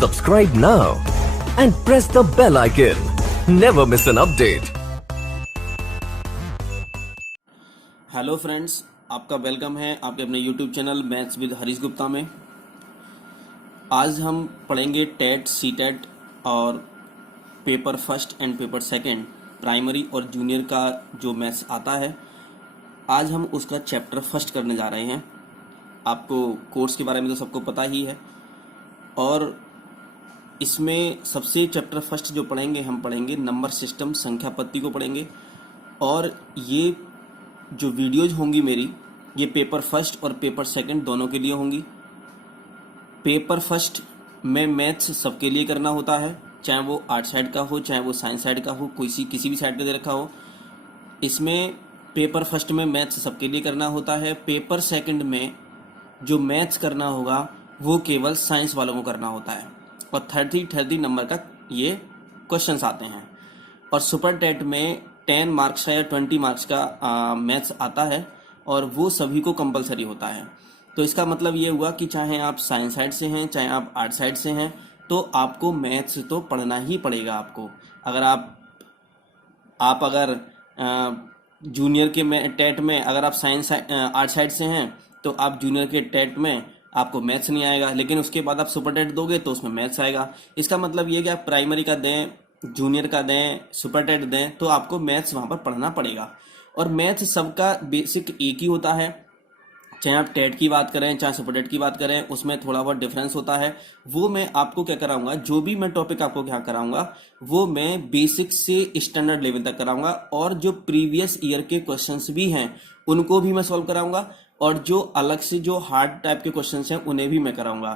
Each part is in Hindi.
Subscribe now and press the bell icon. Never miss an update. Hello friends, आपका वेलकम है आपके अपने YouTube channel maths with Harish Gupta में। आज हम पढ़ेंगे टेट, सी टेट और paper first and paper second primary और जूनियर का जो मैथ्स आता है, आज हम उसका चैप्टर फर्स्ट करने जा रहे हैं। आपको कोर्स के बारे में तो सबको पता ही है, और इसमें सबसे चैप्टर फर्स्ट जो पढ़ेंगे हम पढ़ेंगे नंबर सिस्टम, संख्या पत्ती को पढ़ेंगे। और ये जो वीडियोज होंगी मेरी, ये पेपर फर्स्ट और पेपर सेकंड दोनों के लिए होंगी। पेपर फर्स्ट में मैथ्स सबके लिए करना होता है, चाहे वो आर्ट साइड का हो, चाहे वो साइंस साइड का हो, किसी भी साइड का दे रखा हो। इसमें पेपर फर्स्ट में मैथ्स सबके लिए करना होता है। पेपर सेकंड में जो मैथ्स करना होगा वो केवल साइंस वालों को करना होता है, और 30 नंबर का ये क्वेश्चंस आते हैं। और सुपर टेट में 10 मार्क्स का या 20 मार्क्स का मैथ्स आता है, और वो सभी को कंपलसरी होता है। तो इसका मतलब ये हुआ कि चाहे आप साइंस साइड से हैं, चाहे आप आर्ट साइड से हैं, तो आपको मैथ्स तो पढ़ना ही पड़ेगा। आपको अगर आप अगर जूनियर के टेट में अगर आप साइंस आर्ट साइड से हैं, तो आप जूनियर के टेट में आपको मैथ्स नहीं आएगा, लेकिन उसके बाद आप सुपर टेट दोगे तो उसमें मैथ्स आएगा। इसका मतलब ये कि आप प्राइमरी का दें, जूनियर का दें, सुपर टेट दें, तो आपको मैथ्स वहाँ पर पढ़ना पड़ेगा। और मैथ्स सबका बेसिक एक ही होता है, चाहे आप टेट की बात करें चाहे सुपर टेट की बात करें, उसमें थोड़ा बहुत डिफरेंस होता है। वो मैं आपको क्या कराऊंगा, जो भी मैं टॉपिक आपको क्या कराऊंगा वो मैं बेसिक से स्टैंडर्ड लेवल तक कराऊंगा, और जो प्रीवियस ईयर के क्वेश्चंस भी हैं उनको भी मैं सॉल्व कराऊंगा, और जो अलग से जो हार्ड टाइप के क्वेश्चंस हैं उन्हें भी मैं कराऊंगा।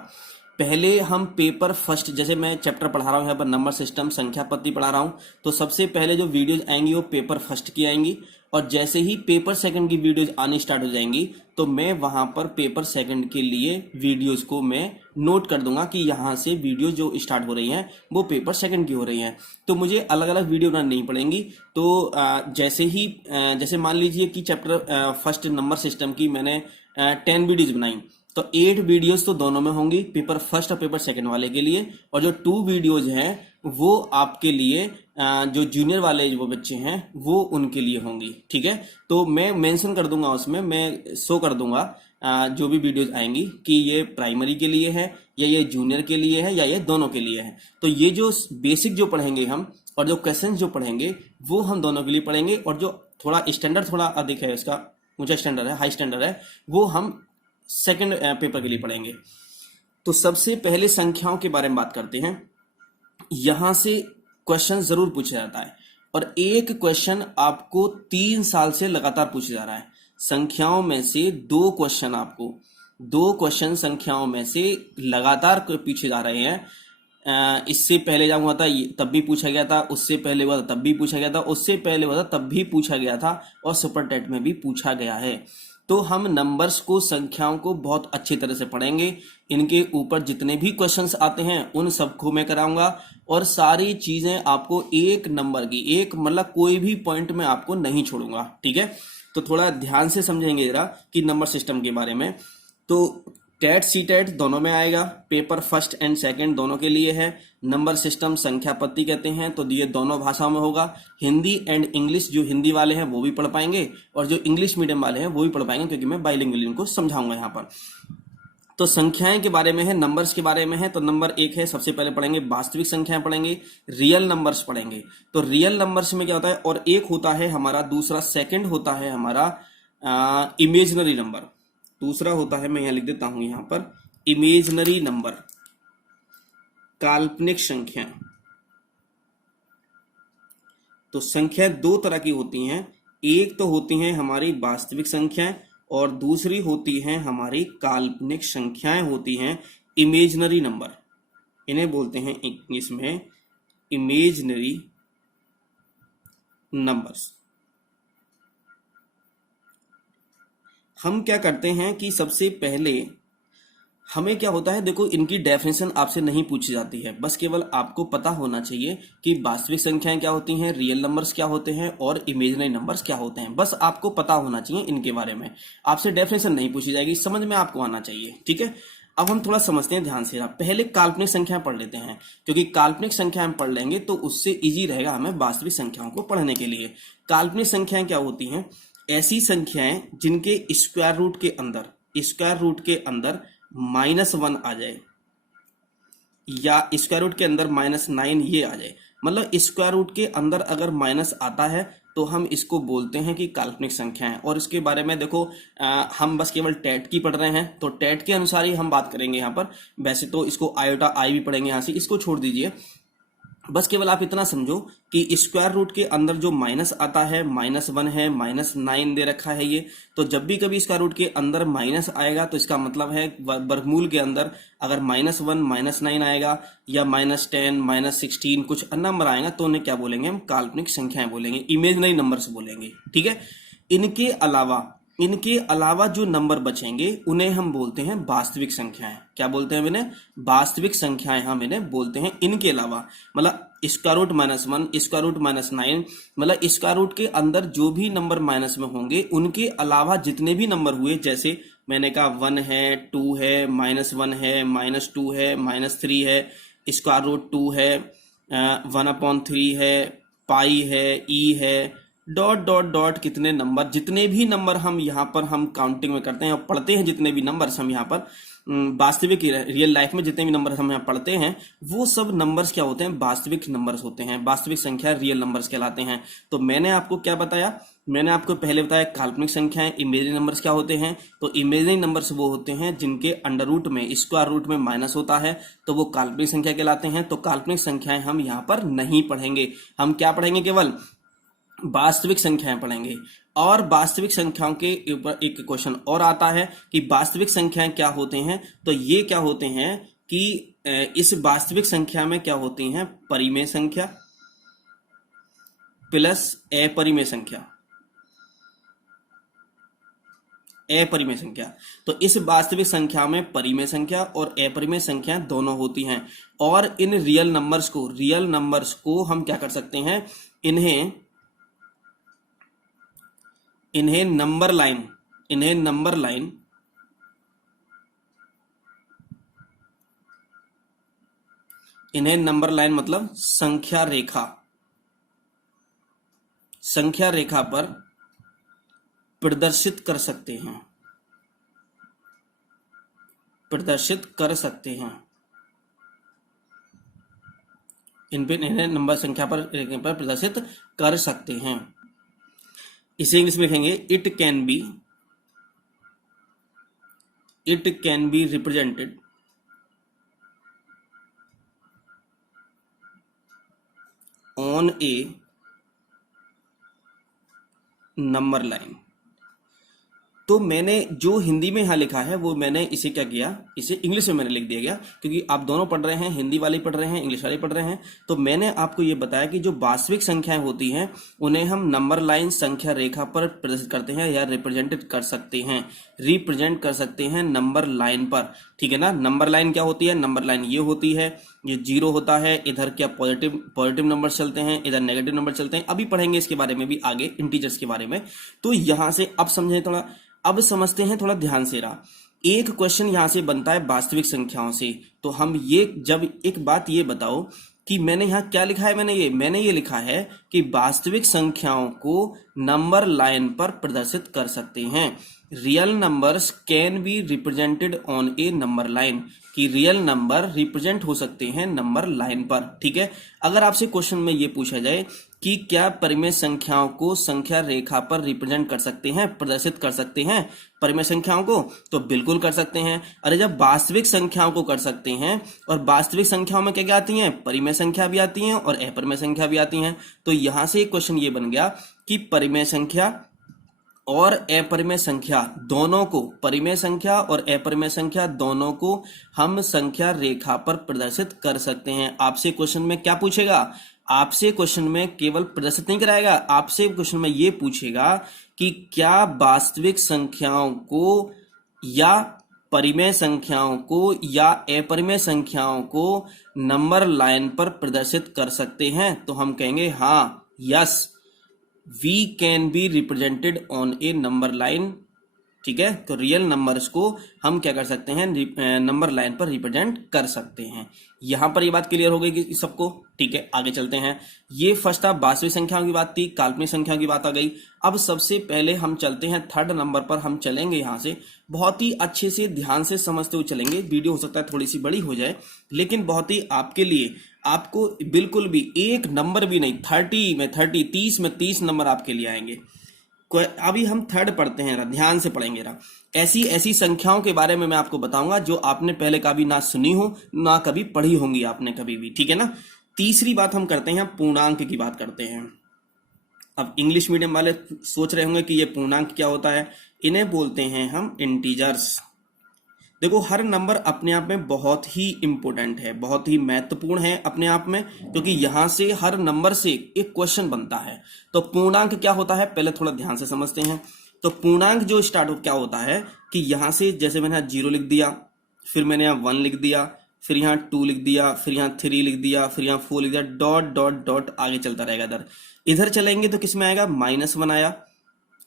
पहले हम पेपर फर्स्ट, जैसे मैं चैप्टर पढ़ा रहा हूँ यहाँ पर नंबर सिस्टम, संख्या पत्ती पढ़ा रहा हूँ, तो सबसे पहले जो वीडियोज आएंगी वो पेपर फर्स्ट की आएंगी। और जैसे ही पेपर सेकंड की वीडियोज आनी स्टार्ट हो जाएंगी, तो मैं वहां पर पेपर सेकंड के लिए वीडियोज को मैं नोट कर दूंगा कि यहाँ से वीडियो जो स्टार्ट हो रही हैं वो पेपर सेकंड की हो रही हैं। तो मुझे अलग अलग वीडियो बनानी नहीं पड़ेंगी। तो जैसे मान लीजिए कि चैप्टर फर्स्ट नंबर सिस्टम की मैंने 10 वीडियोज बनाई, तो 8 वीडियोस तो दोनों में होंगी, पेपर फर्स्ट और पेपर सेकंड वाले के लिए, और जो 2 वीडियोज हैं वो आपके लिए जो जूनियर वाले वो बच्चे हैं वो उनके लिए होंगी। ठीक है, तो मैं मेंशन कर दूंगा, उसमें मैं शो कर दूंगा जो भी वीडियोज आएंगी कि ये प्राइमरी के लिए है, या ये जूनियर के लिए है, या ये दोनों के लिए है। तो ये जो बेसिक जो पढ़ेंगे हम, और जो क्वेश्चन जो पढ़ेंगे वो हम दोनों के लिए पढ़ेंगे, और जो थोड़ा स्टैंडर्ड थोड़ा अधिक है, इसका ऊंचा स्टैंडर्ड है, हाई स्टैंडर्ड है, वो हम सेकंड पेपर के लिए पढ़ेंगे। तो सबसे पहले संख्याओं के बारे में बात करते हैं। यहां से क्वेश्चन जरूर पूछा जाता है, और एक क्वेश्चन आपको 3 साल से लगातार पूछा जा रहा है। संख्याओं में से 2 क्वेश्चन संख्याओं में से लगातार पूछे जा रहे हैं। इससे पहले जब हुआ था तब भी पूछा गया था, उससे पहले हुआ था तब भी पूछा गया था, उससे पहले हुआ था तब भी पूछा गया था, और सुपर टेट में भी पूछा गया है। तो हम नंबर्स को, संख्याओं को बहुत अच्छी तरह से पढ़ेंगे। इनके ऊपर जितने भी क्वेश्चंस आते हैं उन सबको मैं कराऊंगा, और सारी चीजें आपको एक नंबर की, एक मतलब कोई भी पॉइंट में आपको नहीं छोड़ूंगा। ठीक है, तो थोड़ा ध्यान से समझेंगे जरा कि नंबर सिस्टम के बारे में। तो टेट सी टेट दोनों में आएगा, पेपर फर्स्ट एंड सेकंड दोनों के लिए है। नंबर सिस्टम संख्या पत्ती कहते हैं, तो ये दोनों भाषाओं में होगा। हिंदी एंड इंग्लिश, जो हिंदी वाले हैं वो भी पढ़ पाएंगे, और जो इंग्लिश मीडियम वाले हैं वो भी पढ़ पाएंगे, क्योंकि मैं बाइलिंगुअल इनको समझाऊंगा यहाँ पर। तो संख्याएं के बारे में है, नंबर्स के बारे में है। तो नंबर 1 है, सबसे पहले पढ़ेंगे वास्तविक संख्याएं पढ़ेंगे, रियल नंबर्स पढ़ेंगे। तो रियल नंबर्स में क्या होता है, और एक होता है हमारा दूसरा, सेकंड होता है हमारा इमेजिनरी नंबर। दूसरा होता है, मैं यहां लिख देता हूं यहां पर, इमेजिनरी नंबर, काल्पनिक संख्या। तो संख्या 2 तरह की होती हैं, एक तो होती हैं हमारी वास्तविक संख्याएं, और दूसरी होती हैं हमारी काल्पनिक संख्याएं होती हैं, इमेजिनरी नंबर। इन्हें बोलते हैं इंग्लिश में इमेजिनरी नंबर्स। हम क्या करते हैं कि सबसे पहले हमें क्या होता है, देखो इनकी डेफिनेशन आपसे नहीं पूछी जाती है, बस केवल आपको पता होना चाहिए कि वास्तविक संख्याएं क्या होती हैं, रियल नंबर्स क्या होते हैं, और इमेजिनरी नंबर्स क्या होते हैं। बस आपको पता होना चाहिए इनके बारे में, आपसे डेफिनेशन नहीं पूछी जाएगी, समझ में आपको आना चाहिए। ठीक है, अब हम थोड़ा समझते हैं ध्यान से। आप पहले काल्पनिक संख्या पढ़ लेते हैं, क्योंकि काल्पनिक संख्या हम पढ़ लेंगे तो उससे इजी रहेगा हमें वास्तविक संख्याओं को पढ़ने के लिए। काल्पनिक संख्याएं क्या होती हैं? ऐसी संख्याएं जिनके स्क्वायर रूट के अंदर -1 आ जाए, या स्क्वायर रूट के अंदर -9 ये आ जाए। मतलब स्क्वायर रूट के अंदर अगर माइनस आता है तो हम इसको बोलते हैं कि काल्पनिक संख्या है। और इसके बारे में देखो, हम बस केवल टेट की पढ़ रहे हैं तो टेट के अनुसार ही हम बात करेंगे यहाँ पर। वैसे तो इसको आयोटा आई भी पढ़ेंगे, यहाँ से इसको छोड़ दीजिए। बस केवल आप इतना समझो कि स्क्वायर रूट के अंदर जो माइनस आता है, -1 है, -9 दे रखा है ये। तो जब भी कभी स्क्वायर रूट के अंदर माइनस आएगा तो इसका मतलब है वर्गमूल के अंदर अगर -1 -9 आएगा, या -10 -16 कुछ नंबर आएगा, तो उन्हें क्या बोलेंगे? हम काल्पनिक संख्याएं बोलेंगे, इमेजिनरी नंबर्स बोलेंगे। ठीक है। इनके अलावा जो नंबर बचेंगे उन्हें हम बोलते हैं वास्तविक संख्याएं। क्या बोलते हैं इन्हें? वास्तविक संख्याएं हम इन्हें बोलते हैं। इनके अलावा मतलब स्क्वायर रूट -1, स्क्वायर रूट -9, मतलब स्क्वायर रूट के अंदर जो भी नंबर माइनस में होंगे उनके अलावा जितने भी नंबर हुए, जैसे मैंने कहा 1 है, 2 है, -1 है, -2 है, -3 है, स्क्वायर रूट 2 है, 1/3 है, पाई है, ई है, डॉट डॉट डॉट, कितने नंबर, जितने भी नंबर हम यहाँ पर हम काउंटिंग में करते हैं और पढ़ते हैं, जितने भी नंबर्स हम यहाँ पर वास्तविक रियल लाइफ में जितने भी नंबर्स हम यहाँ पढ़ते हैं, वो सब नंबर्स क्या होते हैं? वास्तविक नंबर्स होते हैं। वास्तविक संख्या रियल नंबर्स कहलाते हैं। तो मैंने आपको क्या बताया? मैंने आपको पहले बताया काल्पनिक संख्याएं, इमेजिनरी नंबर्स क्या होते हैं? तो इमेजिनरी नंबर्स वो होते हैं जिनके अंडर रूट में, स्क्वायर रूट में माइनस होता है, तो वो काल्पनिक संख्या कहलाते हैं। तो काल्पनिक संख्याएं हम यहाँ पर नहीं पढ़ेंगे, हम क्या पढ़ेंगे? केवल वास्तविक संख्याएं पढ़ेंगे। और वास्तविक संख्याओं के ऊपर एक क्वेश्चन और आता है कि वास्तविक संख्याएं क्या होते हैं? तो ये क्या होते हैं कि इस वास्तविक संख्या में क्या होती हैं? परिमेय संख्या प्लस अपरिमेय संख्या। अपरिमेय संख्या, तो इस वास्तविक संख्या में परिमेय संख्या और अपरिमेय संख्या दोनों होती हैं। और इन रियल नंबर्स को हम क्या कर सकते हैं? इन्हें नंबर लाइन मतलब संख्या रेखा पर प्रदर्शित कर सकते हैं। इन्हें नंबर संख्या पर प्रदर्शित कर सकते हैं। इसे इंग्लिश में लिखेंगे, it can be represented on a number line. तो मैंने जो हिंदी में यहाँ लिखा है वो मैंने इसे क्या किया? इसे इंग्लिश में मैंने लिख दिया गया, क्योंकि आप दोनों पढ़ रहे हैं, हिंदी वाले पढ़ रहे हैं, इंग्लिश वाले पढ़ रहे हैं। तो मैंने आपको ये बताया कि जो वास्तविक संख्याएं होती हैं उन्हें हम नंबर लाइन, संख्या रेखा पर प्रदर्शित करते हैं या रिप्रेजेंट कर सकते हैं नंबर लाइन पर। ठीक है ना? नंबर लाइन क्या होती है? नंबर लाइन ये होती है, ये 0 होता है, इधर क्या पॉजिटिव नंबर चलते हैं, इधर नेगेटिव नंबर चलते हैं। अभी पढ़ेंगे इसके बारे में भी आगे, इंटीजर्स के बारे में। तो यहां से अब समझते हैं थोड़ा ध्यान से रहा। एक क्वेश्चन यहां से बनता है वास्तविक संख्याओं से। तो हम जब एक बात ये बताओ कि मैंने यहाँ क्या लिखा है? मैंने ये लिखा है कि वास्तविक संख्याओं को नंबर लाइन पर प्रदर्शित कर सकते हैं। Real numbers can be represented on a number line, कि रियल नंबर रिप्रेजेंट हो सकते हैं नंबर लाइन पर। ठीक है। अगर आपसे क्वेश्चन में ये पूछा जाए कि क्या परिमेय संख्याओं को संख्या रेखा पर रिप्रेजेंट कर सकते हैं, प्रदर्शित कर सकते हैं परिमेय संख्याओं को, तो बिल्कुल कर सकते हैं। अरे जब वास्तविक संख्याओं को कर सकते हैं, और वास्तविक संख्याओं में क्या क्या आती हैं? परिमेय संख्या भी आती हैं और अपरिमेय संख्या भी आती हैं। तो यहां से एक क्वेश्चन ये बन गया कि परिमेय संख्या और अपरिमेय संख्या दोनों को, परिमेय संख्या और अपरिमेय संख्या दोनों को हम संख्या रेखा पर प्रदर्शित कर सकते हैं। आपसे क्वेश्चन में क्या पूछेगा? आपसे क्वेश्चन में केवल प्रदर्शित नहीं कराएगा, आपसे क्वेश्चन में ये पूछेगा कि क्या वास्तविक संख्याओं को या परिमेय संख्याओं को या अपरिमेय संख्याओं को नंबर लाइन पर प्रदर्शित कर सकते हैं। तो हम कहेंगे हाँ, yes, we can be represented on a number line ठीक है, तो रियल नंबर्स को हम क्या कर सकते हैं, नंबर लाइन पर रिप्रेजेंट कर सकते हैं। यहां पर ये बात क्लियर हो गई कि सबको। ठीक है, आगे चलते हैं। ये फर्स्ट आप वास्तविक संख्याओं की बात थी, काल्पनिक संख्याओं की बात आ गई। अब सबसे पहले हम चलते हैं थर्ड नंबर पर। हम चलेंगे यहां से बहुत ही अच्छे से ध्यान से समझते हुए चलेंगे। वीडियो हो सकता है थोड़ी सी बड़ी हो जाए, लेकिन बहुत ही आपके लिए, आपको बिल्कुल भी एक नंबर भी नहीं, 30 में 30, 30 में 30 नंबर आपके लिए आएंगे। अभी हम थर्ड पढ़ते हैं, ध्यान से पढ़ेंगे ना। ऐसी ऐसी संख्याओं के बारे में मैं आपको बताऊंगा जो आपने पहले कभी ना सुनी हो, ना कभी पढ़ी होंगी आपने कभी भी। ठीक है ना। तीसरी बात हम करते हैं, पूर्णांक की बात करते हैं। अब इंग्लिश मीडियम वाले सोच रहे होंगे कि ये पूर्णांक क्या होता है। इन्हें बोलते हैं हम इंटीजर्स। देखो, हर नंबर अपने आप में बहुत ही इंपॉर्टेंट है, बहुत ही महत्वपूर्ण है अपने आप में, क्योंकि यहां से हर नंबर से एक क्वेश्चन बनता है। तो पूर्णांक क्या होता है, पहले थोड़ा ध्यान से समझते हैं। तो पूर्णांक जो स्टार्ट क्या होता है कि यहां से जैसे मैंने यहाँ 0 लिख दिया, फिर मैंने यहाँ 1 लिख दिया, फिर यहाँ 2 लिख दिया, फिर यहाँ 3 लिख दिया, फिर यहाँ 4 लिख दिया, डॉट डॉट डॉट आगे चलता रहेगा। इधर इधर चलेंगे तो किसमें आएगा, -1 आया,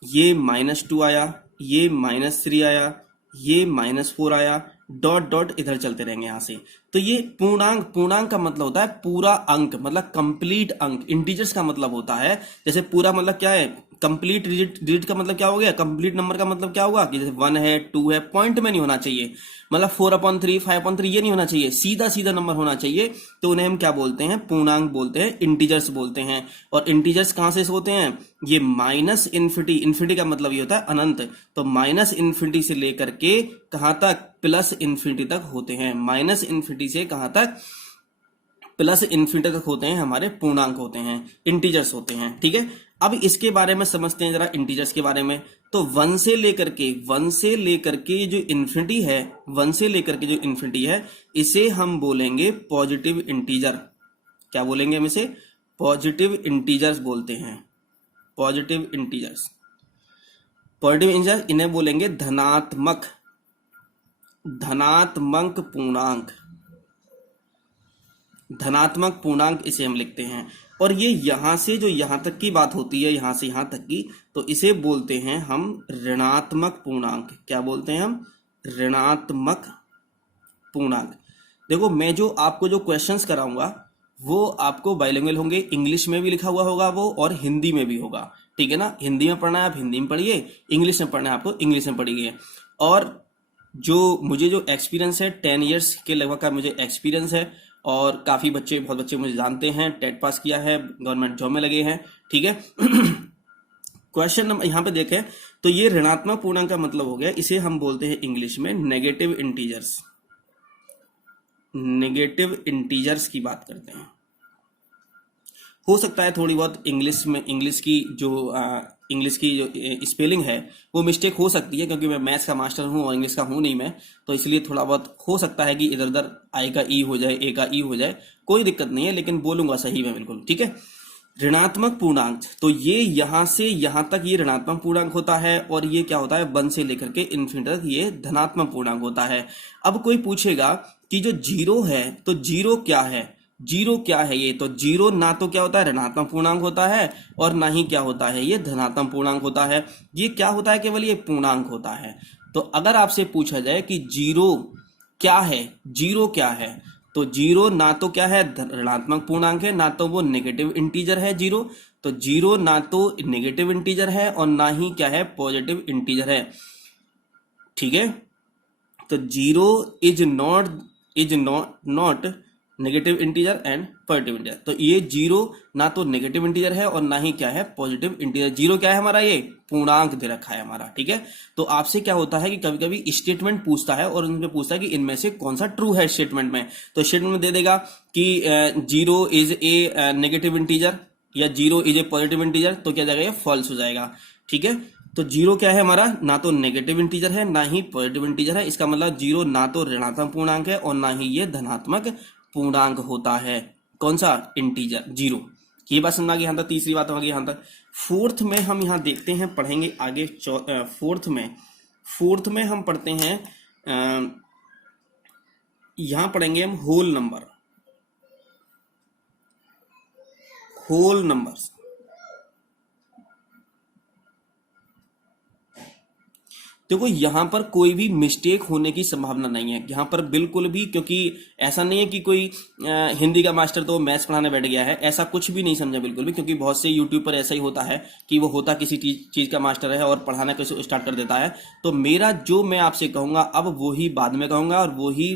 ये -2 आया, ये -3 आया, ये -4 आया, डॉट डॉट इधर चलते रहेंगे यहां से। तो ये पूर्णांक, पूर्णांक का मतलब होता है पूरा अंक, मतलब कंप्लीट अंक। इंटीजर्स का मतलब होता है, जैसे पूरा मतलब क्या है, कंप्लीट डिजिट का मतलब क्या हो गया, कंप्लीट नंबर का मतलब क्या होगा कि जैसे 1 है, 2 है, पॉइंट में नहीं होना चाहिए, मतलब 4/3, 5/3 ये नहीं होना चाहिए, सीधा सीधा नंबर होना चाहिए। तो उन्हें हम क्या बोलते हैं, पूर्णांक बोलते हैं, इंटीजर्स बोलते हैं। और इंटीजर्स कहां से होते हैं, ये माइनस इन्फिनिटी, इन्फिनिटी का मतलब ये होता है अनंत, तो माइनस इन्फिनिटी से लेकर के कहां तक, प्लस इन्फिनिटी तक होते हैं। माइनस इन्फिनिटी से कहां तक, प्लस इन्फिनिटी तक होते हैं, हमारे पूर्णांक होते हैं, इंटीजर्स होते हैं। ठीक है, अब इसके बारे में समझते हैं जरा, इंटीजर्स के बारे में। तो 1 से लेकर के जो इन्फिनिटी है, 1 से लेकर के जो इन्फिनिटी है, इसे हम बोलेंगे पॉजिटिव इंटीजर। क्या बोलेंगे हम इसे, पॉजिटिव इंटीजर्स बोलते हैं, पॉजिटिव इंटीजर्स। पॉजिटिव इंटीजर्स इन्हें बोलेंगे धनात्मक, धनात्मक पूर्णांक, धनात्मक पूर्णांक इसे हम लिखते हैं। और ये यहां से जो यहां तक की बात होती है, यहां से यहां तक की, तो इसे बोलते हैं हम ऋणात्मक पूर्णांक। क्या बोलते हैं हम, ऋणात्मक पूर्णांक। देखो, मैं जो आपको जो क्वेश्चंस कराऊंगा वो आपको बाइलिंगुअल होंगे, इंग्लिश में भी लिखा हुआ होगा वो, और हिंदी में भी होगा। ठीक है ना, हिंदी में पढ़ना है आप हिंदी में पढ़िए, इंग्लिश में पढ़ना है आपको इंग्लिश में पढ़िए। और जो मुझे जो एक्सपीरियंस है, 10 ईयर्स के लगभग का मुझे एक्सपीरियंस है, और काफी बच्चे, बहुत बच्चे मुझे जानते हैं, टेट पास किया है, गवर्नमेंट जॉब में लगे हैं। ठीक है। क्वेश्चन नंबर यहां पे देखें, तो ये ऋणात्मक पूर्णांक का मतलब हो गया, इसे हम बोलते हैं इंग्लिश में नेगेटिव इंटीजर्स। नेगेटिव इंटीजर्स की बात करते हैं। हो सकता है थोड़ी बहुत इंग्लिश में, इंग्लिश की जो स्पेलिंग है वो मिस्टेक हो सकती है, क्योंकि मैं मैथ्स का मास्टर हूं और इंग्लिश का हूं नहीं मैं, तो इसलिए थोड़ा बहुत हो सकता है कि इधर उधर आई का ई हो जाए, ए का ई हो जाए, कोई दिक्कत नहीं है, लेकिन बोलूंगा सही में बिल्कुल। ठीक है। ऋणात्मक पूर्णांक, तो ये यहां से यहां तक ये ऋणात्मक पूर्णांक होता है, और ये क्या होता है, 1 से लेकर के इन्फिनिटी तक ये धनात्मक पूर्णांक होता है। अब कोई पूछेगा कि जो 0 है, तो 0 क्या है, 0 क्या है ये, तो 0 ना तो क्या होता है, ऋणात्मक पूर्णांक होता है, और ना ही क्या होता है, ये धनात्मक पूर्णांक होता है। ये क्या होता है, केवल ये पूर्णांक होता है। तो अगर आपसे पूछा जाए कि 0 क्या है, 0 क्या है, तो 0 ना तो क्या है, ऋणात्मक पूर्णांक है, ना तो वो नेगेटिव इंटीजर है 0। तो 0 ना तो नेगेटिव इंटीजर है, और ना ही क्या है, पॉजिटिव इंटीजर है। ठीक है। तो 0 is not negative integer and positive integer. तो ये 0 ना तो नेगेटिव इंटीजर है, और ना ही क्या है, पॉजिटिव इंटीजर। 0 क्या है हमारा, ये पूर्णांक दे रखा है हमारा। ठीक है। तो आपसे क्या होता है कि कभी कभी स्टेटमेंट पूछता है, और उनसे पूछता है कि इनमें से कौन सा ट्रू है स्टेटमेंट में। तो स्टेटमेंट में दे देगा कि 0 इज ए नेगेटिव इंटीजर, या 0 इज ए पॉजिटिव इंटीजर, तो क्या जाएगा, ये फॉल्स हो जाएगा। ठीक है। तो 0 क्या है हमारा, ना तो नेगेटिव इंटीजर है, ना ही पॉजिटिव इंटीजर है। इसका मतलब 0 ना तो ऋणात्मक पूर्णांक है, और ना ही ये धनात्मक पूर्णांक होता है। कौन सा, इंटीजर 0। ये बात समझ आ गई यहां तक, तीसरी बात होगी यहां तक। फोर्थ में हम यहां देखते हैं, पढ़ेंगे आगे। फोर्थ में हम पढ़ते हैं, यहां पढ़ेंगे हम होल नंबर, होल नंबर्स। देखो यहाँ पर कोई भी मिस्टेक होने की संभावना नहीं है यहाँ पर बिल्कुल भी, क्योंकि ऐसा नहीं है कि कोई हिंदी का मास्टर तो मैथ्स पढ़ाने बैठ गया है, ऐसा कुछ भी नहीं समझा बिल्कुल भी, क्योंकि बहुत से यूट्यूब पर ऐसा ही होता है कि वो होता किसी चीज का मास्टर है और पढ़ाना कैसे स्टार्ट कर देता है। तो मेरा जो मैं आपसे कहूंगा अब वो ही बाद में कहूंगा और वो ही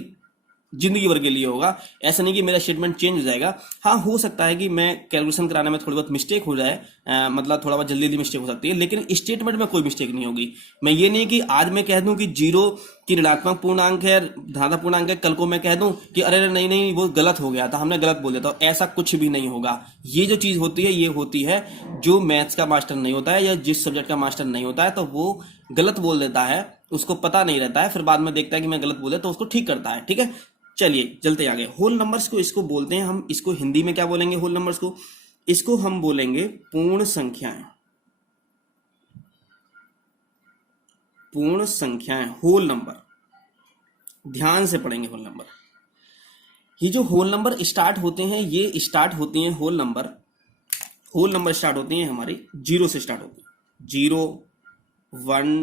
जिंदगी भर के लिए होगा। ऐसा नहीं कि मेरा स्टेटमेंट चेंज हो जाएगा। हाँ, हो सकता है कि मैं कैलकुलेशन कराने में थोड़ी बहुत मिस्टेक हो जाए, मतलब थोड़ा बहुत जल्दी जल्दी मिस्टेक हो सकती है, लेकिन स्टेटमेंट में कोई मिस्टेक नहीं होगी। मैं ये नहीं कि आज मैं कह दूं कि जीरो की ऋणात्मक पूर्णांक है, धनात्मक पूर्णांक है, कल को मैं कह दूं कि अरे नहीं नहीं वो गलत हो गया था, हमने गलत बोल दिया था। ऐसा कुछ भी नहीं होगा। ये जो चीज होती है ये होती है जो मैथ्स का मास्टर नहीं होता है या जिस सब्जेक्ट का मास्टर नहीं होता है तो वो गलत बोल देता है, उसको पता नहीं रहता है, फिर बाद में देखता है कि मैं गलत बोल दिया तो उसको ठीक करता है। ठीक है, चलिए चलते आगे। होल नंबर्स को इसको बोलते हैं हम, इसको हिंदी में क्या बोलेंगे होल नंबर्स को? इसको हम बोलेंगे पूर्ण संख्याएं। पूर्ण संख्याएं, होल नंबर। ध्यान से पढ़ेंगे होल नंबर। ये जो होल नंबर स्टार्ट होते हैं ये स्टार्ट होती हैं होल नंबर स्टार्ट होती हैं हमारी जीरो से स्टार्ट होती है। 0 1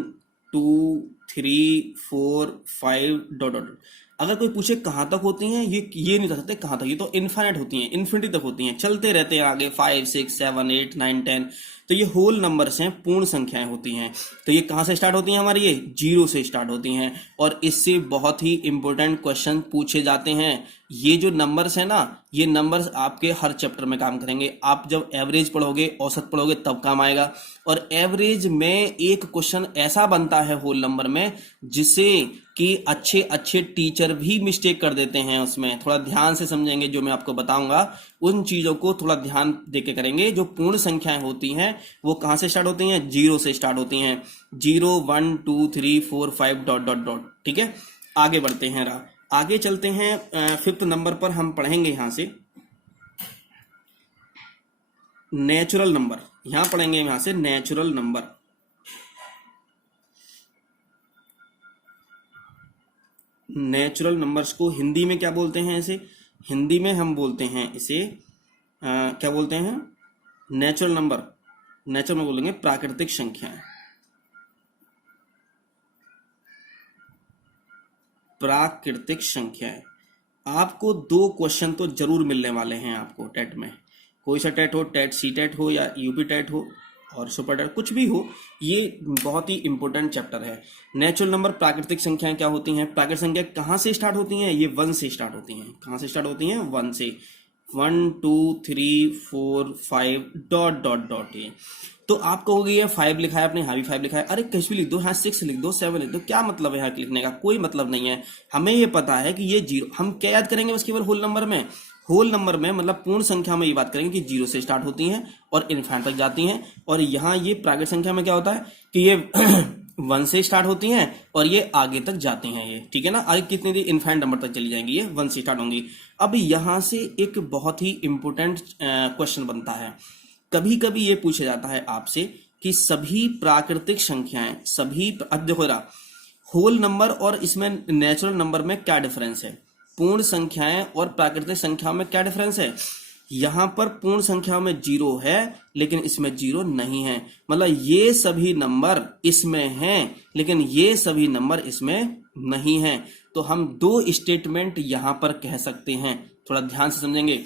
2 3 4 5 डॉट डॉट। अगर कोई पूछे कहां तक होती हैं, ये नहीं बता सकते कहां तक, ये तो इनफाइनाइट होती हैं, इन्फिनिटी तक होती हैं, चलते रहते हैं आगे 5 6 7 8 9 10। तो ये होल नंबर्स हैं, पूर्ण संख्याएं होती हैं। तो ये कहां से स्टार्ट होती हैं हमारी? ये जीरो से स्टार्ट होती हैं और इससे बहुत ही इंपॉर्टेंट क्वेश्चन पूछे जाते हैं। ये जो नंबर्स है ना, ये नंबर्स आपके हर चैप्टर में काम करेंगे। आप जब एवरेज पढ़ोगे, औसत पढ़ोगे तब काम आएगा। और एवरेज में एक क्वेश्चन ऐसा बनता है होल नंबर में जिसे कि अच्छे अच्छे टीचर भी मिस्टेक कर देते हैं उसमें। थोड़ा ध्यान से समझेंगे जो मैं आपको बताऊंगा, उन चीजों को थोड़ा ध्यान देके करेंगे। जो पूर्ण संख्याएं होती हैं वो कहां से स्टार्ट होती हैं? जीरो से स्टार्ट होती हैं। 0 1 2 3 4 5 डॉट डॉट डॉट। ठीक है, आगे बढ़ते हैं, आगे चलते हैं। फिफ्थ नंबर पर हम पढ़ेंगे यहां से नेचुरल नंबर। यहां पढ़ेंगे यहां से नेचुरल नंबर। नेचुरल नंबर्स को हिंदी में क्या बोलते हैं? इसे हिंदी में हम बोलते हैं इसे क्या बोलते हैं? Natural number. नेचुरल में बोलेंगे प्राकृतिक संख्याएं। प्राकृतिक संख्याएं। आपको 2 क्वेश्चन तो जरूर मिलने वाले हैं आपको टेट में। कोई सा टेट हो, टेट सी टेट हो या यूपी टेट हो और सुपर टेट, कुछ भी हो, ये बहुत ही इंपॉर्टेंट चैप्टर है। नेचुरल नंबर, प्राकृतिक संख्याएं क्या होती हैं? प्राकृतिक संख्या कहां से स्टार्ट होती हैं? ये 1 से स्टार्ट होती हैं। कहां से स्टार्ट होती हैं? 1 से। 1 2 3 4 5 डॉट डॉट डॉट। ये तो आप कहोगे ये 5 लिखा है आपने, हाँ भी 5 लिखा है, अरे कुछ भी लिख दो, हाँ 6 लिख दो, 7 लिख दो, क्या मतलब है यहाँ लिखने का? कोई मतलब नहीं है। हमें ये पता है कि ये जीरो, हम क्या याद करेंगे बस केवल होल नंबर में? होल नंबर में मतलब पूर्ण संख्या में ये बात करेंगे कि जीरो से स्टार्ट होती हैं और इनफाइनाइट तक जाती हैं। और यहाँ ये प्राकृतिक संख्या में क्या होता है कि ये 1 से स्टार्ट होती हैं और ये आगे तक जाती हैं। ये ठीक है ना, आगे कितनी देर इनफाइनाइट नंबर तक चली जाएंगी, ये 1 से स्टार्ट होंगी। अब यहाँ से एक बहुत ही इंपॉर्टेंट क्वेश्चन बनता है। कभी कभी ये पूछा जाता है आपसे कि सभी प्राकृतिक संख्याएं, सभी, अब देखो रहा, होल नंबर और इसमें नेचुरल नंबर में क्या डिफरेंस है? पूर्ण संख्याएं और प्राकृतिक संख्याओं में क्या डिफरेंस है? यहां पर पूर्ण संख्याओं में 0 है लेकिन इसमें 0 नहीं है। मतलब ये सभी नंबर इसमें हैं लेकिन ये सभी नंबर इसमें नहीं है। तो हम 2 स्टेटमेंट यहां पर कह सकते हैं, थोड़ा ध्यान से समझेंगे।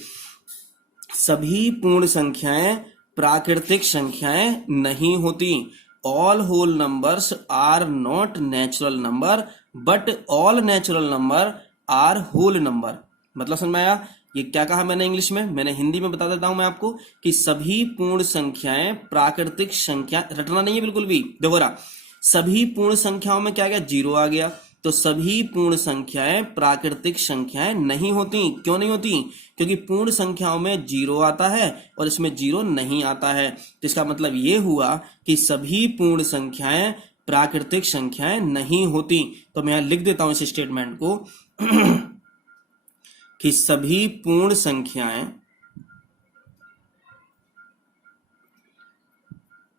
सभी पूर्ण संख्याएं प्राकृतिक संख्याएं नहीं होती। All whole numbers are not natural number but all natural number are whole number. मतलब समझ में आया? ये क्या कहा मैंने इंग्लिश में, मैंने हिंदी में बता देता हूं मैं आपको कि सभी पूर्ण संख्याएं प्राकृतिक संख्या, रटना नहीं है बिल्कुल भी। देखो रहा, सभी पूर्ण संख्याओं में क्या गया? 0 आ गया। तो सभी पूर्ण संख्याएं प्राकृतिक संख्याएं नहीं होती। क्यों नहीं होती? क्योंकि पूर्ण संख्याओं में 0 आता है और इसमें 0 नहीं आता है। तो इसका मतलब ये हुआ कि सभी पूर्ण संख्याएं प्राकृतिक संख्याएं नहीं होती। तो मैं यहां लिख देता हूं इस स्टेटमेंट को कि सभी पूर्ण संख्याएं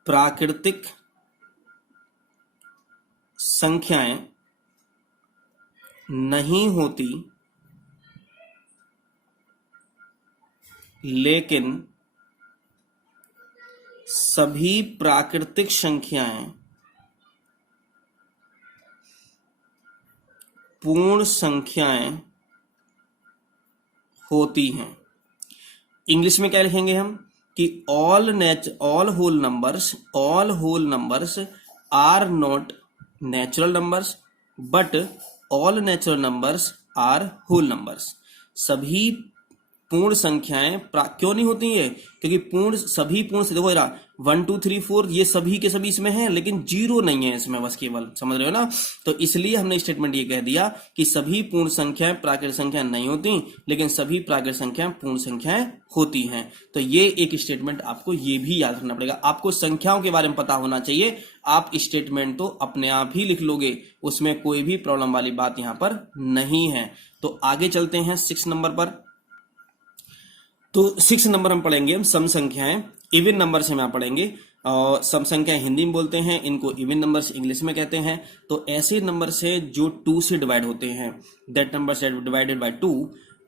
प्राकृतिक संख्याएं नहीं होती लेकिन सभी प्राकृतिक संख्याएं पूर्ण संख्याएं होती हैं। इंग्लिश में क्या लिखेंगे हम कि all whole numbers are not natural numbers but all natural numbers are whole numbers. सभी पूर्ण संख्याएं क्यों नहीं होती है? क्योंकि सभी पूर्ण से देखो यार 1 2 3 4 ये सभी के सभी इसमें हैं, लेकिन जीरो नहीं है इसमें, बस केवल, समझ रहे हो ना? तो इसलिए हमने स्टेटमेंट ये कह दिया कि सभी पूर्ण संख्याएं प्राकृतिक संख्या नहीं होती, लेकिन सभी प्राकृतिक संख्याएं पूर्ण संख्याएं होती हैं। तो ये एक स्टेटमेंट आपको ये भी याद रखना पड़ेगा। आपको संख्याओं के बारे में पता होना चाहिए। आप स्टेटमेंट तो अपने आप ही लिख लोगे, उसमें कोई भी प्रॉब्लम वाली बात यहां पर नहीं है। तो आगे चलते हैं 6 नंबर पर। तो 6 नंबर हम पढ़ेंगे हम सम संख्याएं, इवन नंबर से हम यहाँ पढ़ेंगे। और सम संख्याएं हिंदी में बोलते हैं, इनको इवन नंबर्स इंग्लिश में कहते हैं। तो ऐसे नंबर से जो 2 से डिवाइड होते हैं, दैट नंबर से डिवाइडेड बाय 2।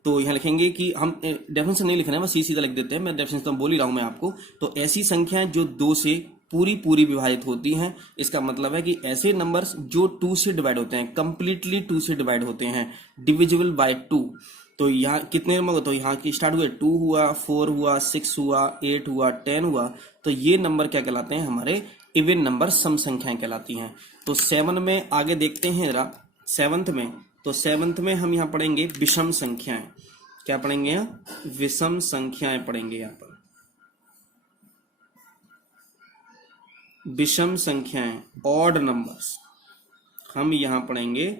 तो यहाँ लिखेंगे कि हम डेफिनेशन नहीं लिख रहे हैं, बस सीधा लिख देते हैं। मैं डेफिनेशन तो बोल ही रहा हूं मैं आपको। तो ऐसी संख्याएं जो 2 से पूरी विभाजित होती हैं, इसका मतलब है कि ऐसे नंबर्स जो 2 से डिवाइड होते हैं, कंप्लीटली 2 से डिवाइड होते हैं, डिविजिबल बाय 2। तो यहाँ कितने नंबर? तो यहाँ की स्टार्ट हुए 2 हुआ, 4 हुआ, 6 हुआ, 8 हुआ, 10 हुआ। तो ये नंबर क्या कहलाते हैं? हमारे इवन नंबर, सम संख्याएं कहलाती हैं। तो 7 में आगे देखते हैं जरा, 7th में। तो 7th में हम यहाँ पढ़ेंगे विषम संख्याएं। क्या पढ़ेंगे? यहाँ विषम संख्याएं पढ़ेंगे। यहाँ पर विषम संख्याएं, ऑड नंबर्स, हम यहाँ पढ़ेंगे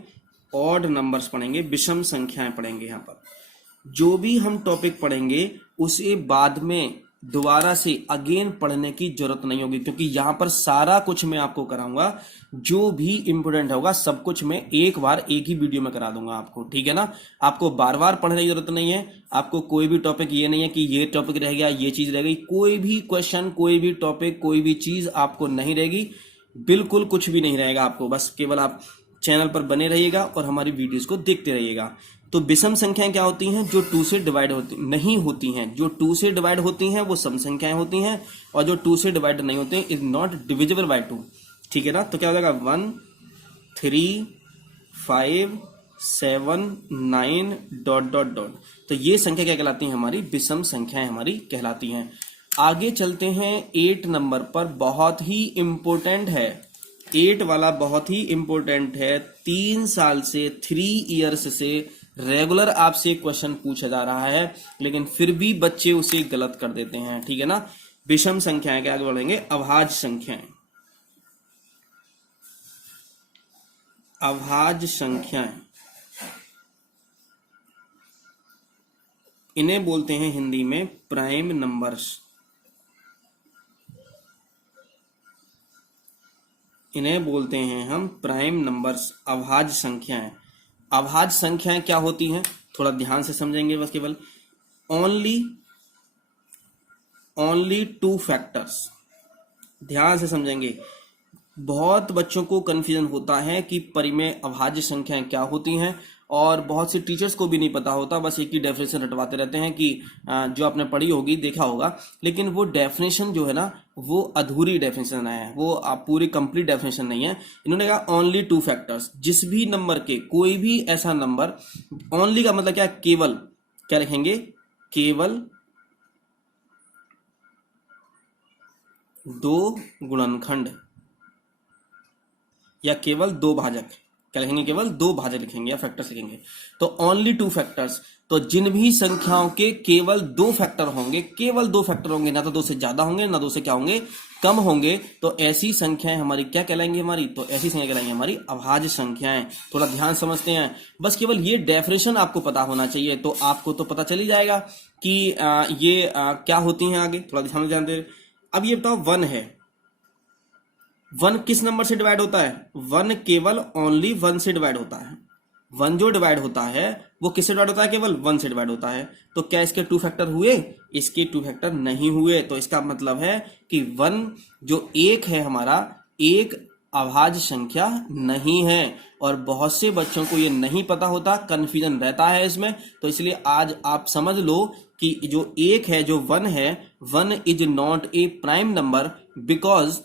ऑड नंबर्स पढ़ेंगे, विषम संख्याएं पढ़ेंगे। यहाँ पर जो भी हम टॉपिक पढ़ेंगे उसे बाद में दोबारा से अगेन पढ़ने की जरूरत नहीं होगी, क्योंकि यहाँ पर सारा कुछ मैं आपको कराऊंगा। जो भी इंपोर्टेंट होगा सब कुछ मैं एक बार एक ही वीडियो में करा दूंगा आपको, ठीक है ना? आपको बार बार पढ़ने की जरूरत नहीं है। आपको कोई भी टॉपिक ये नहीं है कि ये टॉपिक रह गया, ये चीज रह गई। कोई भी क्वेश्चन, कोई भी टॉपिक, कोई भी चीज आपको नहीं रहेगी, बिल्कुल कुछ भी नहीं रहेगा आपको। बस केवल आप चैनल पर बने रहिएगा और हमारी वीडियोस को देखते रहिएगा। तो विषम संख्याएं क्या होती हैं? जो 2 से डिवाइड नहीं होती हैं। जो 2 से डिवाइड होती हैं वो सम संख्याएं होती हैं, और जो 2 से डिवाइड नहीं होते हैं इज नॉट डिविजिबल बाय 2, ठीक है ना? तो क्या हो जाएगा? 1 3 5 7 9 ... तो ये संख्या क्या कहलाती है? हमारी विषम संख्याएं हमारी कहलाती हैं। आगे चलते हैं 8 नंबर पर। बहुत ही इंपॉर्टेंट है 8 वाला, बहुत ही इंपॉर्टेंट है। 3 साल से, 3 इयर्स से रेगुलर आपसे क्वेश्चन पूछा जा रहा है, लेकिन फिर भी बच्चे उसे गलत कर देते हैं, ठीक है ना? विषम संख्याएं के आगे बढ़ेंगे अभाज्य संख्याएं। अभाज्य संख्याएं, इन्हें बोलते हैं हिंदी में प्राइम नंबर्स। इन्हें बोलते हैं हम प्राइम नंबर्स, अभाज्य संख्याएं। अभाज्य संख्याएं क्या होती हैं? थोड़ा ध्यान से समझेंगे बस केवल। ओनली 2 फैक्टर्स, ध्यान से समझेंगे। बहुत बच्चों को कंफ्यूजन होता है कि परिमेय अभाज्य संख्याएं क्या होती हैं, और बहुत से टीचर्स को भी नहीं पता होता, बस एक ही डेफिनेशन रटवाते रहते हैं कि जो आपने पढ़ी होगी, देखा होगा, लेकिन वो डेफिनेशन जो है ना, वो अधूरी डेफिनेशन है, वो पूरी कंप्लीट डेफिनेशन नहीं है। इन्होंने कहा ओनली 2 फैक्टर्स, जिस भी नंबर के कोई भी ऐसा नंबर, ओनली का मतलब क्या? केवल, क्या लिखेंगे? केवल 2 गुणनखंड या केवल 2 भाजक, क्या लिखेंगे? केवल 2 भाजक लिखेंगे या फैक्टर्स लिखेंगे। तो ओनली 2 फैक्टर्स, तो जिन भी संख्याओं के केवल 2 फैक्टर होंगे, केवल 2 फैक्टर होंगे, ना तो 2 से ज्यादा होंगे, ना 2 से क्या होंगे? कम होंगे, तो ऐसी संख्याएं हमारी क्या कहलाएंगी? हमारी तो ऐसी संख्या कहलाएंगी हमारी अभाज्य संख्याएं। थोड़ा ध्यान समझते हैं, बस केवल ये डेफिनेशन आपको पता होना चाहिए, तो आपको तो पता चल ही जाएगा कि ये क्या होती हैं। आगे थोड़ा ध्यान जानते। अब ये बताओ 1 है, 1 किस नंबर से डिवाइड होता है? 1 केवल ओनली 1 से डिवाइड होता है। 1 जो डिवाइड होता है वो किससे डिवाइड होता है? केवल 1 से डिवाइड होता है। तो क्या इसके 2 फैक्टर हुए? इसके 2 फैक्टर नहीं हुए। तो इसका मतलब है कि 1 जो 1 है हमारा, 1 अभाज्य संख्या नहीं है। और बहुत से बच्चों को ये नहीं पता होता, कंफ्यूजन रहता है इसमें। तो इसलिए आज आप समझ लो कि जो 1 है, जो 1 है, 1 is not a prime number because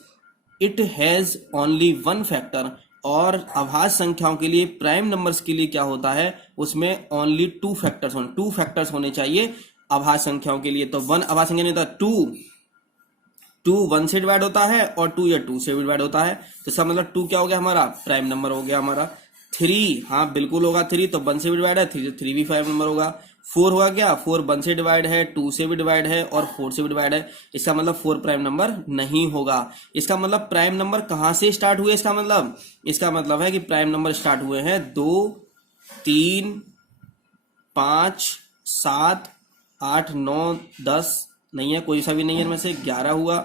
it has only 1 factor, और अभाज्य संख्याओं के लिए, प्राइम नंबर्स के लिए क्या होता है, उसमें ओनली टू फैक्टर्स होने चाहिए अभाज्य संख्याओं के लिए। तो 1 अभाज्य संख्या नहीं होता, 2 1 से डिवाइड होता है और 2 या 2 से डिवाइड होता है। तो इसका मतलब 2 क्या हो गया हमारा, प्राइम नंबर हो गया हमारा। 3, हाँ बिल्कुल होगा 3, तो 1 से भी डिवाइड है, 3 भी प्राइम नंबर होगा। 4 होगा क्या, 4 1 से डिवाइड है, 2 से भी डिवाइड है और 4 से भी डिवाइड है। इसका मतलब 4 प्राइम नंबर नहीं होगा। इसका मतलब प्राइम नंबर कहां से स्टार्ट हुए, इसका मतलब है कि प्राइम नंबर स्टार्ट हुए हैं 2 3 5 7 8 9 10, नहीं है कोई सा भी नहीं है इनमें से। 11 हुआ,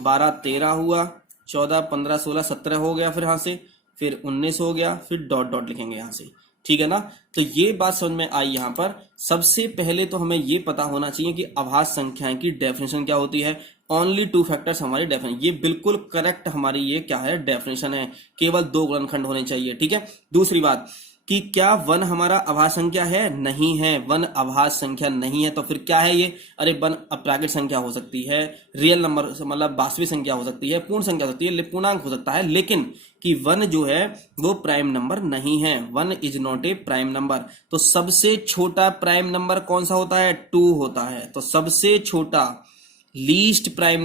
12 13 हुआ, 14 15 16 17 हो गया, फिर यहां से फिर 19 हो गया, फिर डॉट डॉट लिखेंगे यहां से, ठीक है ना। तो ये बात समझ में आई। यहां पर सबसे पहले तो हमें ये पता होना चाहिए कि अभाज्य संख्याएं की डेफिनेशन क्या होती है। ओनली टू फैक्टर्स हमारी डेफिनेशन, ये बिल्कुल करेक्ट हमारी ये क्या है, डेफिनेशन है। केवल 2 गुणनखंड होने चाहिए, ठीक है। दूसरी बात कि क्या 1 हमारा अभाज्य संख्या है, नहीं है, 1 अभाज्य संख्या नहीं है। तो फिर क्या है ये, अरे 1 अपरागिक संख्या हो सकती है, रियल नंबर मतलब वास्तविक संख्या हो सकती है, पूर्ण संख्या हो सकती है, पूर्णांक हो सकता है, लेकिन कि 1 जो है वो प्राइम नंबर नहीं है। 1 is not a prime number. तो सबसे छोटा प्राइम नंबर कौन सा होता है, 2 होता है। तो सबसे छोटा लीस्ट प्राइम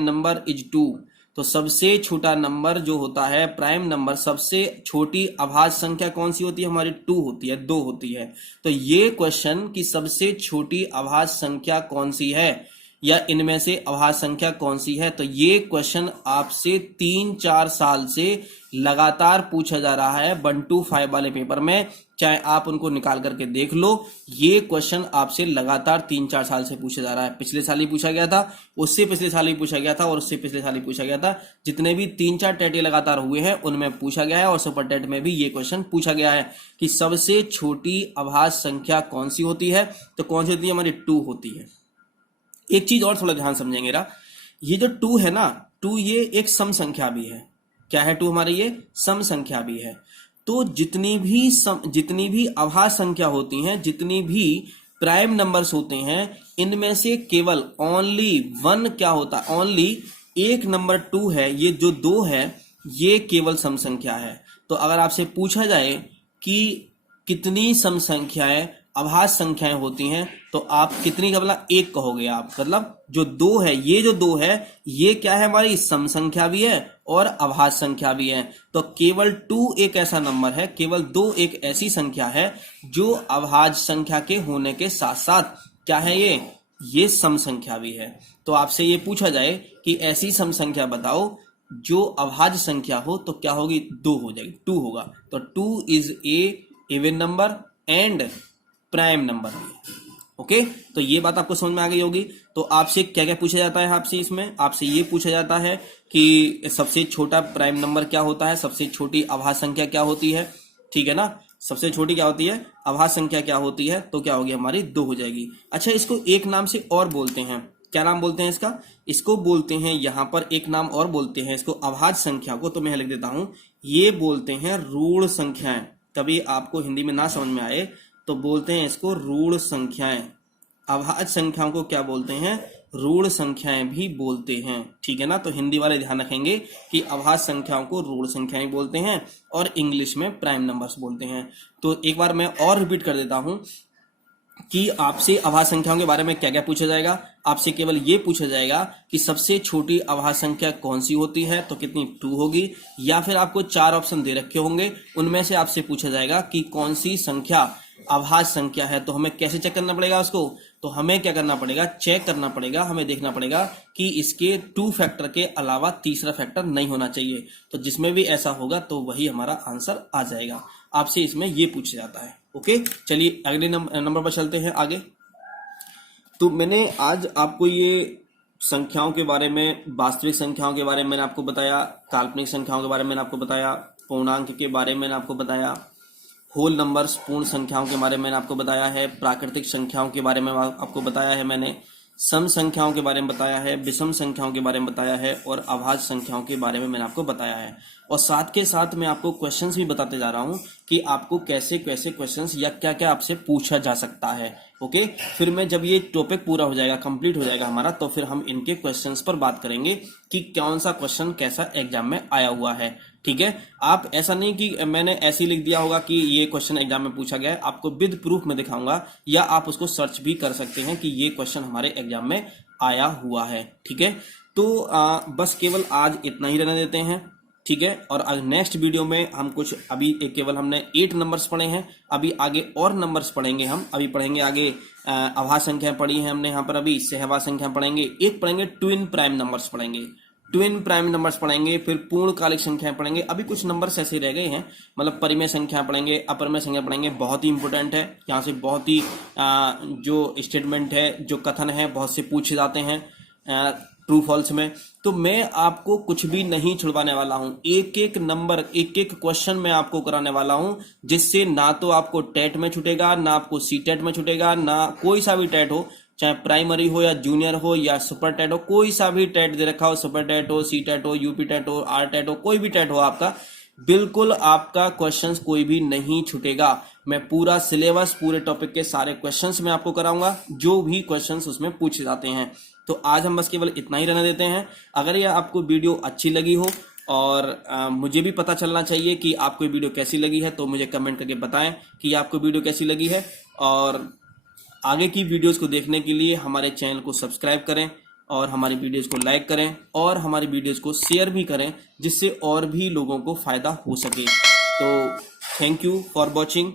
नंबर इज 2। तो सबसे छोटा नंबर जो होता है प्राइम नंबर, सबसे छोटी अभाज्य संख्या कौन सी होती है हमारी, 2 होती है, 2 होती है। तो ये क्वेश्चन कि सबसे छोटी अभाज्य संख्या कौन सी है या इनमें से अभाज्य संख्या कौन सी है, तो ये क्वेश्चन आपसे 3-4 साल से लगातार पूछा जा रहा है 1 to 5 वाले पेपर में। चाहे आप उनको निकाल करके देख लो, ये क्वेश्चन आपसे लगातार 3-4 साल से पूछा जा रहा है। पिछले साल ही पूछा गया था, उससे पिछले साल ही पूछा गया था, और उससे पिछले साल ही पूछा गया था। जितने भी 3-4 टेट लगातार हुए हैं उनमें पूछा गया है, और सुपर टेट में भी ये क्वेश्चन पूछा गया है कि सबसे छोटी अभाज्य संख्या कौन सी होती है। तो कौन सी होती है हमारी, 2 होती है। एक चीज और थोड़ा ध्यान समझेंगे ना, ये जो 2 है ना, 2 ये एक सम संख्या भी है। क्या है 2 हमारी, ये सम संख्या भी है। तो जितनी भी अभाज्य संख्या होती हैं, जितनी भी प्राइम नंबर्स होते हैं, इनमें से केवल ओनली 1 क्या होता है, ओनली एक नंबर 2 है, ये जो 2 है ये केवल सम संख्या है। तो अगर आपसे पूछा जाए कि कितनी सम संख्याएं अभाज्य संख्याएं होती हैं, तो आप कितनी का मतलब 1 कहोगे आप, मतलब जो 2 है, ये जो 2 है ये क्या है हमारी, सम संख्या भी है और अभाज्य संख्या भी है। तो केवल 2 एक ऐसा नंबर है, केवल 2 एक ऐसी संख्या है जो अभाज्य संख्या के होने के साथ साथ क्या है, ये सम संख्या भी है। तो आपसे ये पूछा जाए कि ऐसी सम संख्या बताओ जो अभाज्य संख्या हो, तो क्या होगी, 2 हो जाएगी, 2 होगा। तो 2 is a even number and prime number भी। ओके, तो ये बात आपको समझ में आ गई होगी। तो आपसे क्या क्या पूछा जाता है, आपसे इसमें आपसे ये पूछा जाता है कि सबसे छोटा प्राइम नंबर क्या होता है, सबसे छोटी अभाज्य संख्या क्या होती है, ठीक है ना। सबसे छोटी क्या होती है, अभाज्य संख्या क्या होती है, तो क्या होगी हमारी, 2 हो जाएगी। अच्छा, इसको एक नाम से और बोलते हैं, क्या नाम बोलते हैं इसका, इसको बोलते हैं, यहां पर एक नाम और बोलते हैं इसको, अभाज्य संख्या को, तो मैं लिख देता हूं, ये बोलते हैं ऋण संख्याएं। कभी आपको हिंदी में ना समझ में आए तो बोलते हैं इसको ऋण संख्याएं। अभाज्य संख्याओं को क्या बोलते हैं, ऋण संख्याएं भी बोलते हैं, ठीक है ना। तो हिंदी वाले ध्यान रखेंगे कि अभाज्य संख्याओं को ऋण संख्याएं बोलते हैं और इंग्लिश में प्राइम नंबर्स बोलते हैं। तो एक बार मैं और रिपीट कर देता हूं कि आपसे अभाज्य संख्याओं के बारे में क्या क्या पूछा जाएगा। आपसे केवल ये पूछा जाएगा कि सबसे छोटी अभाज्य संख्या कौन सी होती है, तो कितनी, 2 होगी, या फिर आपको 4 ऑप्शन दे रखे होंगे, उनमें से आपसे पूछा जाएगा कि कौन सी संख्या अभाज्य संख्या है। तो हमें कैसे चेक करना पड़ेगा उसको, तो हमें क्या करना पड़ेगा, चेक करना पड़ेगा, हमें देखना पड़ेगा कि इसके 2 फैक्टर के अलावा तीसरा फैक्टर नहीं होना चाहिए। तो जिसमें भी ऐसा होगा तो वही हमारा आंसर आ जाएगा। आपसे इसमें ये पूछा जाता है। ओके, चलिए अगले नंबर पर चलते हैं आगे। तो मैंने आज आपको ये संख्याओं के बारे में, वास्तविक संख्याओं के बारे में मैंने आपको बताया, काल्पनिक संख्याओं के बारे में मैंने आपको बताया, पूर्णांक के बारे में मैंने आपको बताया, होल नंबर्स पूर्ण संख्याओं के बारे में मैंने आपको बताया है, प्राकृतिक संख्याओं के बारे में आपको बताया है मैंने, सम संख्याओं के बारे में बताया है, विषम संख्याओं के बारे में बताया है, और अभाज्य संख्याओं के बारे में मैंने आपको बताया है। और साथ के साथ मैं आपको क्वेश्चंस भी बताते जा रहा हूं कि आपको कैसे कैसे क्वेश्चंस या क्या क्या आपसे पूछा जा सकता है। ओके, फिर मैं जब ये टॉपिक पूरा हो जाएगा, कंप्लीट हो जाएगा हमारा, तो फिर हम इनके क्वेश्चंस पर बात करेंगे कि कौन सा क्वेश्चन कैसा एग्जाम में आया हुआ है। ठीक है। आप ऐसा नहीं कि मैंने ऐसे ही लिख दिया होगा कि ये क्वेश्चन एग्जाम में पूछा गया है, आपको विद प्रूफ में दिखाऊंगा, या आप उसको सर्च भी कर सकते हैं कि ये क्वेश्चन हमारे एग्जाम में आया हुआ है। ठीक है, तो बस केवल आज इतना ही रहने देते हैं। ठीक है, और आज नेक्स्ट वीडियो में हम कुछ अभी केवल हमने 8 नंबर्स पढ़े हैं, अभी आगे और नंबर्स पढ़ेंगे हम। अभी पढ़ेंगे आगे अभाज्य संख्या पढ़ी है हमने यहाँ पर, अभी सहवाग संख्या पढ़ेंगे, एक पढ़ेंगे ट्विन प्राइम नंबर्स पढ़ेंगे, ट्विन प्राइम नंबर्स पढ़ेंगे, फिर पूर्णकालिक संख्याएं पढ़ेंगे। अभी कुछ नंबर्स ऐसे रह गए हैं, मतलब परिमेय संख्या पढ़ेंगे, अपरिमेय संख्या पढ़ेंगे, बहुत ही इंपॉर्टेंट है। यहाँ से बहुत ही जो स्टेटमेंट है, जो कथन है, बहुत से पूछे जाते हैं ट्रू फॉल्स में। तो मैं आपको कुछ भी नहीं छुड़वाने वाला हूं, एक एक नंबर, एक एक क्वेश्चन मैं आपको कराने वाला हूं, जिससे ना तो आपको टेट में छूटेगा, ना आपको सी टेट में छूटेगा, ना कोई सा भी टेट हो, चाहे प्राइमरी हो या जूनियर हो या सुपर टेट हो, कोई सा भी टेट दे रखा हो, सुपर टेट हो, सी टेट हो, यूपी टेट हो, आर टेट हो, कोई भी टेट हो आपका, बिल्कुल आपका क्वेश्चंस कोई भी नहीं छूटेगा। मैं पूरा सिलेबस, पूरे टॉपिक के सारे क्वेश्चंस मैं आपको कराऊंगा, जो भी क्वेश्चंस उसमें पूछे जाते हैं। तो आज हम बस केवल इतना ही रहने देते हैं। अगर ये आपको वीडियो अच्छी लगी हो, और मुझे भी पता चलना चाहिए कि आपको वीडियो कैसी लगी है, तो मुझे कमेंट करके बताएं कि आपको वीडियो कैसी लगी है। और आगे की वीडियोस को देखने के लिए हमारे चैनल को सब्सक्राइब करें, और हमारी वीडियोस को लाइक करें, और हमारी वीडियोस को शेयर भी करें, जिससे और भी लोगों को फायदा हो सके। तो थैंक यू फॉर वॉचिंग।